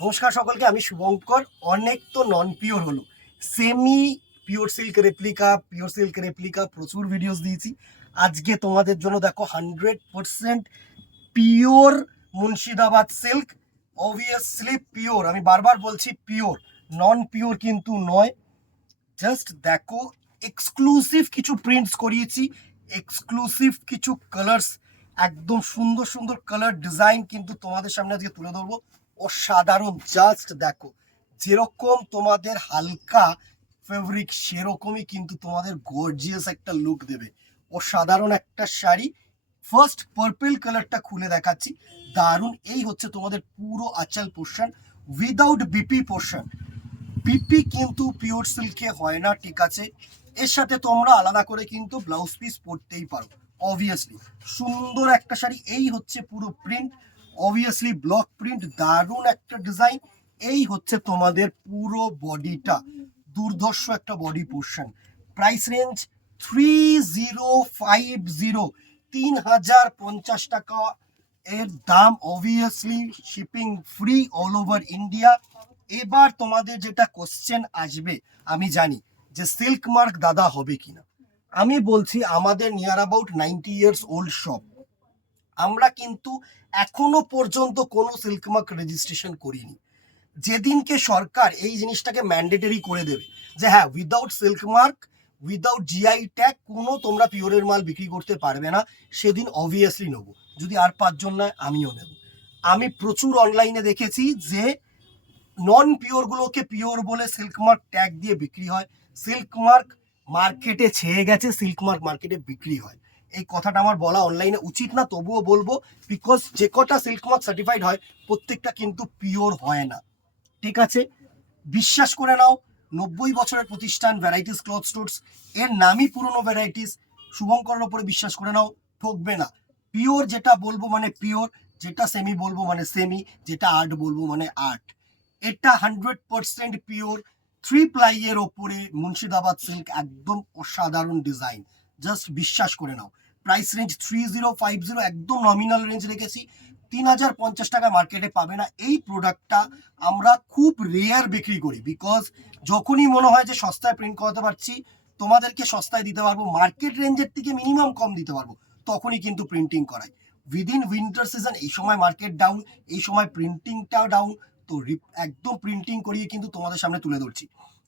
নমস্কার সকলকে, আমি শুভঙ্কর। অনেক তো নন পিওর হলো, সেমি পিওর সিল্ক রেপ্লিকা প্রচুর ভিডিওস দিয়েছি। আজকে তোমাদের জন্য দেখো 100% pure Murshidabad silk. Obviously pure, আমি বারবার বলছি পিওর, নন পিওর কিন্তু নয়। জাস্ট দেখো, এক্সক্লুসিভ কিছু প্রিন্টস করিয়েছি, এক্সক্লুসিভ কিছু কালার্স, একদম সুন্দর সুন্দর কালার ডিজাইন কিন্তু তোমাদের সামনে আজকে তুলে ধরবো। অসাধারণ, জাস্ট দেখো, যেরকম তোমাদের হালকা ফেব্রিক সেরকমই কিন্তু তোমাদের গর্জিয়াস একটা লুক দেবে। অসাধারণ একটা শাড়ি। ফার্স্ট পার্পল কালারটা খুলে দেখাচ্ছি, দারুণ। এই হচ্ছে তোমাদের পুরো আঁচল portion, without BP portion. BP কিন্তু পিওর সিল্কে হয় না, ঠিক আছে। এর সাথে তোমরা আলাদা করে কিন্তু ব্লাউজ পিস পরতেই পারো। অবভিয়াসলি সুন্দর একটা শাড়ি। এই হচ্ছে পুরো প্রিন্ট, অবভিয়াসলি ব্লক প্রিন্ট, দারুণ একটা ডিজাইন। এই হচ্ছে তোমাদের পুরো বডিটা, দুর্ধর্ষ একটা বডি পোর্শন। প্রাইস রেঞ্জ 3050, 3050 টাকা এর দাম। Obviously shipping free all over India. এবার তোমাদের যেটা কোশ্চেন আসবে, আমি জানি যে সিল্ক মার্ক দাদা হবে কিনা। আমি বলছি, আমাদের near about 90 years old shop, আমরা কিন্তু এখনো পর্যন্ত কোনো সিল্ক মার্ক রেজিস্ট্রেশন করিনি। যেদিনকে সরকার এই জিনিসটাকে ম্যান্ডেটরি করে দেবে যে হ্যাঁ, without silk mark, without GI tag কোনো তোমরা পিওরের মাল বিক্রি করতে পারবে না, সেদিন অবভিয়াসলি নেবো। যদি আর 5 জন নয়, আমিও নেব। আমি প্রচুর অনলাইনে দেখেছি যে নন পিওর গুলোকে পিওর বলে সিল্ক মার্ক ট্যাগ দিয়ে বিক্রি হয়। সিল্ক মার্ক মার্কেটে ছেয়ে গেছে, সিল্ক মার্ক মার্কেটে বিক্রি হয়। এই কথাটা আমার বলা অনলাইনে উচিত না, তবুও বলবো, বিকজ যে কটা সিল্ক মার্ক সার্টিফাইড হয় প্রত্যেকটা কিন্তু পিওর হয় না, ঠিক আছে। বিশ্বাস করে নাও, 90 বছরের প্রতিষ্ঠান ভ্যারাইটিস ক্লথ স্টোর্স, এর নামই পুরনো ভ্যারাইটিস। শুভঙ্করের ওপরে বিশ্বাস করে নাও, ঠকবে না। পিওর যেটা বলবো মানে পিওর, যেটা সেমি বলবো মানে সেমি, যেটা আর্ট বলবো মানে আর্ট। এটা 100% পিওর। 3 প্লাই এর ওপরে মুর্শিদাবাদ সিল্ক, একদম অসাধারণ ডিজাইন, জাস্ট বিশ্বাস করে নাও। প্রাইস রেঞ্জ 3050, একদম নমিনাল রেঞ্জ রেখেছি। 3050 টাকা মার্কেটে পাবে না এই প্রোডাক্টটা। আমরা খুব রেয়ার বিক্রি করি, বিকজ যখনই মনে হয় যে সস্তায় প্রিন্ট করাতে পারছি, তোমাদেরকে সস্তায় দিতে পারবো, মার্কেট রেঞ্জের থেকে মিনিমাম কম দিতে পারবো, তখনই কিন্তু প্রিন্টিং করাই। উইদিন উইন্টার সিজন, এই সময় মার্কেট ডাউন, এই সময় প্রিন্টিংটা ডাউন, তো একদম প্রিন্টিং করিয়ে কিন্তু তোমাদের সামনে তুলে ধরছি।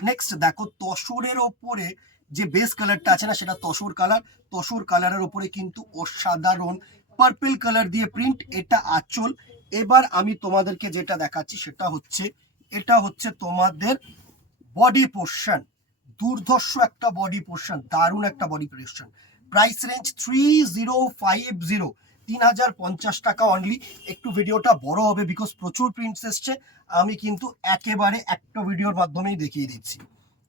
নেক্সট দেখো, তসরের ওপরে যে বেস কালারটা আছে না, সেটা তসর কালার। তসর কালারের ওপরে কিন্তু অসাধারণ পার্পল কালার দিয়ে প্রিন্ট, এটা আঁচল। এবার আমি তোমাদেরকে যেটা দেখাচ্ছি সেটা হচ্ছে, এটা হচ্ছে তোমাদের বডি পোর্শন। দুর্ধর্ষ একটা বডি পোর্শন, দারুণ একটা বডি পোর্শন। প্রাইস রেঞ্জ 3050, 3050 টাকা অনলি। একটু ভিডিওটা বড় হবে বিকজ প্রচুর প্রিন্টস এসছে, আমি কিন্তু একেবারে একটা ভিডিওর মাধ্যমেই দেখিয়ে দিচ্ছি।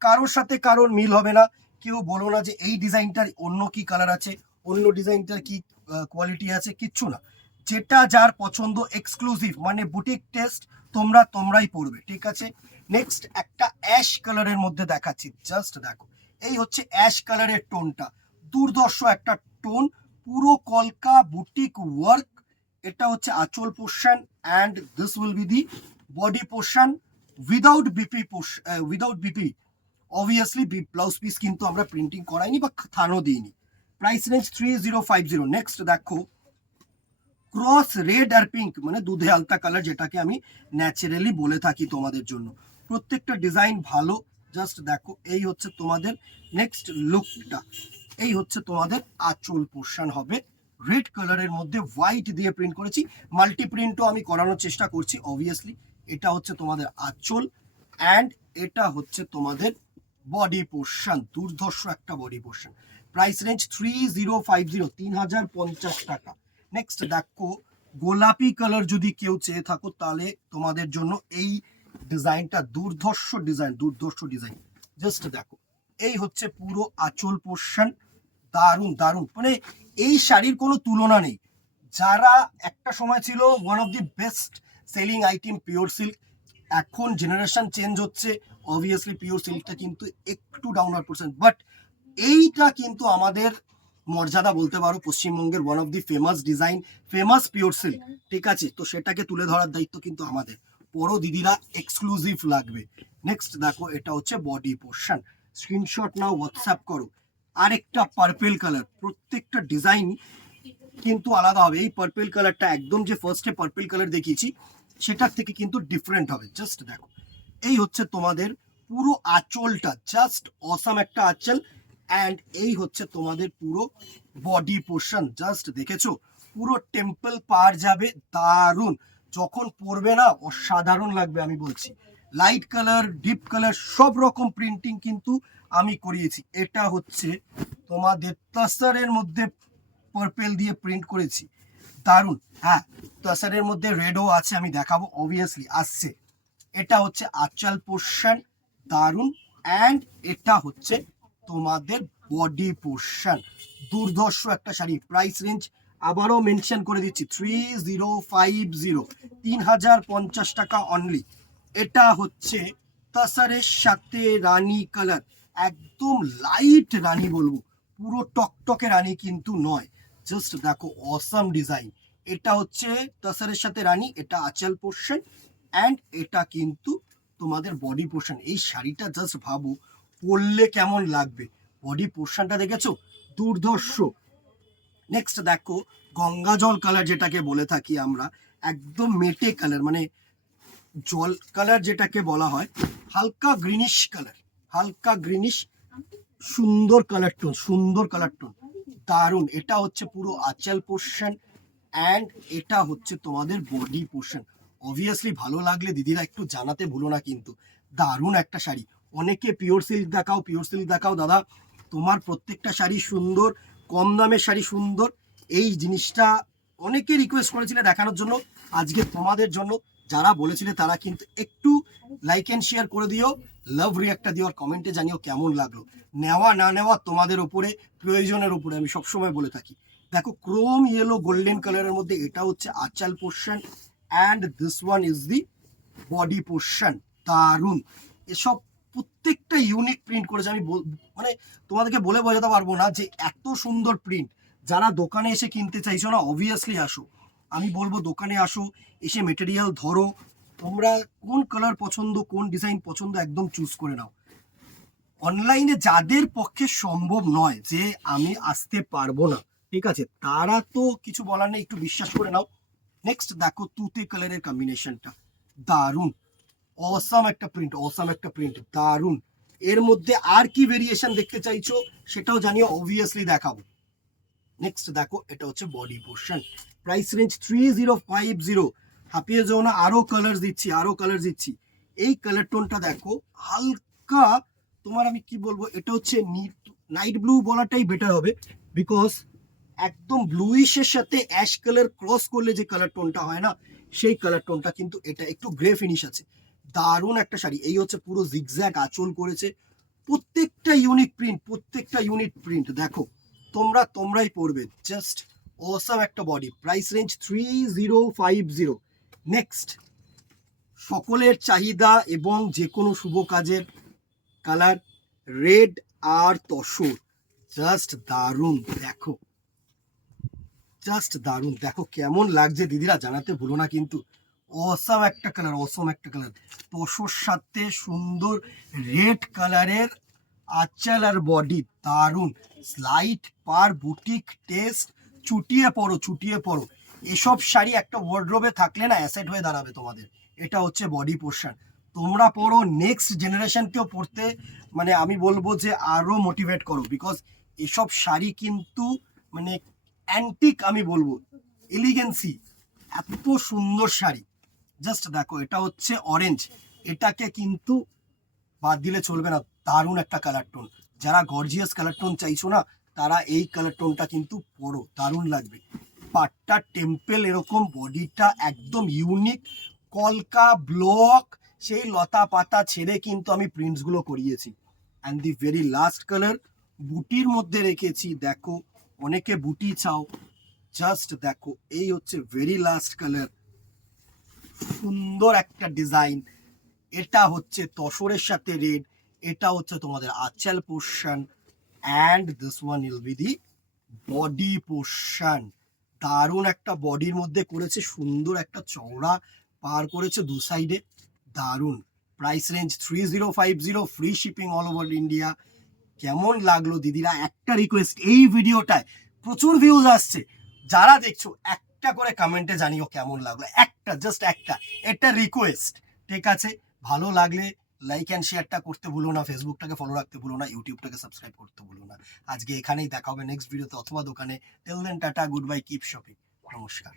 কারোর সাথে কারোর মিল হবে না। কেউ বলো না যে এই ডিজাইনটার অন্য কি কালার আছে, অন্য ডিজাইনটার কি কোয়ালিটি আছে, কিচ্ছু না। যেটা যার পছন্দ, এক্সক্লুসিভ মানে বুটিক টেস্ট, তোমরাই পড়বে, ঠিক আছে। নেক্সট একটা অ্যাশ কালারের মধ্যে দেখাচ্ছি, জাস্ট দেখো। এই হচ্ছে অ্যাশ কালারের টোনটা, দুর্ধর্ষ একটা টোন, পুরো কলকা বুটিক ওয়ার্ক। এটা হচ্ছে আঁচল portion, and this will be the body portion without BP. Without BP, obviously blouse piece কিন্তু আমরা প্রিন্টিং করাইনি বা থানও দিইনি। Price range 3050। নেক্সট দেখো, ক্রস রেড আর পিঙ্ক, মানে দুধে আলতা কালার, যেটাকে আমি ন্যাচারালি বলে থাকি তোমাদের জন্য। প্রত্যেকটা ডিজাইন ভালো, জাস্ট দেখো। এই হচ্ছে তোমাদের নেক্সট লুকটা, এই হচ্ছে তোমাদের আঁচল পোর্শন হবে রেড কালারের মধ্যে, হোয়াইট দিয়ে প্রিন্ট করেছি। মাল্টি প্রিন্টও আমি করানোর চেষ্টা করছি, অবভিয়াসলি। এটা হচ্ছে তোমাদের আঁচল, অ্যান্ড এটা হচ্ছে তোমাদের বডি পোর্শন, দুর্ধর্ষ একটা বডি পোর্শন। প্রাইস রেঞ্জ 3050, 3050 টাকা। নেক্সট দেখো, গোলাপি কালার যদি কেউ চেয়ে থাকো, তাহলে তোমাদের জন্য এই ডিজাইনটা দুর্ধর্ষ ডিজাইন, দুর্ধর্ষ ডিজাইন। জাস্ট দেখো, এই হচ্ছে পুরো আঁচল পোর্শন, দারুণ দারুণ, মানে এই শাড়ির কোনো তুলনা নেই। যারা একটা সময় ছিল one of the best selling item pure silk, এখন জেনারেশন চেঞ্জ হচ্ছে, অবভিয়াসলি পিওর সিল্কটা কিন্তু একটু ডাউন হওয়ার পার্সেন্ট, বাট এইটা কিন্তু আমাদের মর্যাদা বলতে পারো, পশ্চিমবঙ্গের one of the famous design, famous pure silk, ঠিক আছে। তো সেটাকে তুলে ধরার দায়িত্ব কিন্তু আমাদের। পরো দিদিরা, এক্সক্লুসিভ লাগবে। নেক্সট দেখো, এটা হচ্ছে বডি পোর্শন। স্ক্রিনশট নাও, হোয়াটসঅ্যাপ করো। আরেকটা পার্পেল কালার, প্রত্যেকটা ডিজাইন কিন্তু আলাদা হবে। এই পার্পেল কালারটা একদম যে ফার্স্টে পার্পেল কালার দেখিয়েছি সেটার থেকে কিন্তু ডিফারেন্ট হবে। জাস্ট দেখো, এই হচ্ছে তোমাদের পুরো আঁচলটা, জাস্ট অসাম একটা আঁচল। অ্যান্ড এই হচ্ছে তোমাদের পুরো বডি পোর্শন। জাস্ট দেখেছো, পুরো টেম্পল পার যাবে, দারুণ। যখন পরবে না অসাধারণ লাগবে, আমি বলছি। লাইট কালার, ডিপ কালার, সব রকম প্রিন্টিং কিন্তু আমি করিয়েছি। এটা হচ্ছে তোমাদের তাসারের মধ্যে পার্পেল দিয়ে প্রিন্ট করেছি, দারুণ। হ্যাঁ, তাসারের মধ্যে রেডও আছে, আমি দেখাবো, অবভিয়াসলি আসছে। এটা হচ্ছে আঁচল পোর্শন, দারুণ। অ্যান্ড এটা হচ্ছে তোমাদের বডি পোর্শন। দুর্ধর্ষ একটা শাড়ি। প্রাইস রেঞ্জ আবারও মেনশন করে দিচ্ছি, 3050, 3050 টাকা অনলি। এটা হচ্ছে তাসারের সাথে রানী কালার, একদম লাইট রানী বলবো, পুরো টকটকে রানী কিন্তু নয়। জাস্ট দেখো, অসাম ডিজাইন। এটা হচ্ছে তাসারের সাথে রানী, এটা আঁচল পোর্শন, অ্যান্ড এটা কিন্তু তোমাদের বডি পোর্শন। এই শাড়িটা জাস্ট ভাবো পরলে কেমন লাগবে। বডি পোর্শনটা দেখেছো, দুর্ধর্ষ। নেক্সট দেখো, গঙ্গা জল কালার যেটাকে বলে থাকি আমরা, একদম মেটে কালার, মানে জল কালার যেটাকে বলা হয়, হালকা গ্রিনিশ কালার, হালকা গ্রিনিশ, সুন্দর কালার টোন, সুন্দর কালার টোন, দারুণ। এটা হচ্ছে পুরো আঁচল পোর্শন, অ্যান্ড এটা হচ্ছে তোমাদের বডি পোর্শন। অবভিয়াসলি ভালো লাগলে দিদিরা একটু জানাতে ভুলো না কিন্তু। দারুণ একটা শাড়ি। অনেকে পিওর সিল্ক দেখাও, পিওর সিল্ক দেখাও, দাদা তোমার প্রত্যেকটা শাড়ি সুন্দর, কম দামের শাড়ি সুন্দর। এই জিনিসটা অনেকে রিকোয়েস্ট করেছিলে দেখানোর জন্য, আজকে তোমাদের জন্য। যারা বলেছিলে তারা কিন্তু একটু লাইক অ্যান্ড শেয়ার করে দিও, লাভ রিয়াক্টটা দিও, আর কমেন্টে জানিও কেমন লাগলো। নেওয়া না নেওয়া তোমাদের ওপরে, প্রয়োজনের উপরে, আমি সবসময় বলে থাকি। দেখো, ক্রোম ইয়েলো গোল্ডেন কালারের মধ্যে এটা হচ্ছে আঁচল portion, and this one is the body portion, দারুণ। এসব প্রত্যেকটা ইউনিক প্রিন্ট করেছে। আমি মানে তোমাদেরকে বলে বোঝাতে পারবো না যে এত সুন্দর প্রিন্ট। যারা দোকানে এসে কিনতে চাইছো না, অবভিয়াসলি আসো, আমি বলবো দোকানে আসো, এসে মেটেরিয়াল ধরো, তোমরা কোন কালার পছন্দ, কোন ডিজাইন পছন্দ, একদম চুজ করে নাও। অনলাইনে যাদের পক্ষে সম্ভব নয় যে আমি আসতে পারবো না, ঠিক আছে, তারা তো কিছু বলার নেই, একটু বিশ্বাস করে নাও। নেক্সট দেখো, তুতে কালারের কম্বিনেশনটা, দারুণ। অসাম একটা প্রিন্ট, অসাম একটা প্রিন্ট, দারুণ। এর মধ্যে আর কি ভেরিয়েশন দেখতে চাইছো সেটাও জানিও, অবভিয়াসলি দেখাবো। নেক্সট দেখো, এটা হচ্ছে বডি পোর্শন। Price range 3050। হাঁপিয়ে যাও না, আরো কালার দিচ্ছি, আরো কালার দিচ্ছি। এই কালার টোনটা দেখো, হালকা তোমার, আমি কি বলবো, এটা হচ্ছে নাইট ব্লু বলাটাই বেটার হবে, বিকজ একদম ব্লুইশের সাথে অ্যাশ কালার ক্রস করলে যে কালার টোনটা হয় না, সেই কালার টোনটা কিন্তু এটা, একটু গ্রে ফিনিশ আছে। দারুণ একটা শাড়ি। এই হচ্ছে পুরো জিগজ্যাগ আঁচল করেছে, প্রত্যেকটা ইউনিক প্রিন্ট, প্রত্যেকটা ইউনিক প্রিন্ট। দেখো, তোমরাই পড়বে, জাস্ট অসাম একটা বডি। Price range 3050। নেক্সট, সকলের চাহিদা এবং যে কোনো শুভ কাজের কালার, রেড আর তসর, জাস্ট দারুণ। দেখো, জাস্ট দারুণ, দেখো কেমন লাগছে দিদিরা, জানাতে ভুলো না কিন্তু। অসাম একটা কালার, অসাম একটা কালার, তসর সাথে সুন্দর রেড কালারের আঁচল আর বডি, দারুণ। স্লাইট পার, বুটিক টেস্ট, চুটিয়ে পড়ো, চুটিয়ে পড়ো। এসব শাড়ি একটা ওয়ার্ড্রোবে থাকলে না অ্যাসেট হয়ে দাঁড়াবে তোমাদের। এটা হচ্ছে বডি পোর্শন, তোমরা পড়ো, নেক্সট জেনারেশনকেও পড়তে, মানে আমি বলবো যে আরো মোটিভেট করো, বিকজ এসব শাড়ি কিন্তু মানে অ্যান্টিক, আমি বলবো এলিগেন্সি, এত সুন্দর শাড়ি। জাস্ট দেখো, এটা হচ্ছে অরেঞ্জ, এটাকে কিন্তু বাদ দিলে চলবে না, দারুণ একটা কালার টোন। যারা গর্জিয়াস কালার টোন চাইছো না, তারা এই কালার টোনটা কিন্তু পরো, দারুণ লাগবে। পাটটা টেম্পেল এরকম, বডিটা একদম ইউনিক, কলকা ব্লক, সেই লতা পাতা ছেড়ে কিন্তু আমি প্রিন্টসগুলো করিয়েছি। And the very last colour, বুটির মধ্যে রেখেছি। দেখো, অনেকে বুটি চাও, জাস্ট দেখো, এই হচ্ছে ভেরি লাস্ট কালার, সুন্দর একটা ডিজাইন। এটা হচ্ছে তসরের সাথে রেড, এটা হচ্ছে তোমাদের আঁচল portion, and this one will be the body portion. দারুণ একটা বডির মধ্যে করেছে, সুন্দর একটা চওড়া পার করেছে দু সাইডে, দারুণ। Price range 3050, free shipping all over India. কেমন লাগলো দিদিরা? একটা রিকোয়েস্ট, এই ভিডিওটায় প্রচুর ভিউজ আসছে, যারা দেখছো একটা করে কমেন্টে জানিও কেমন লাগলো, একটা, জাস্ট একটা, এটা রিকোয়েস্ট, ঠিক আছে? ভালো লাগলে লাইক অ্যান্ড শেয়ারটা করতে ভুলো না, ফেসবুকটাকে ফলো রাখতে ভুলো না, ইউটিউবটাকে সাবস্ক্রাইব করতে ভুলো না। আজকে এখানেই দেখা হবে নেক্সট ভিডিওতে অথবা দোকানে। Till then tata, good bye, keep shopping, নমস্কার।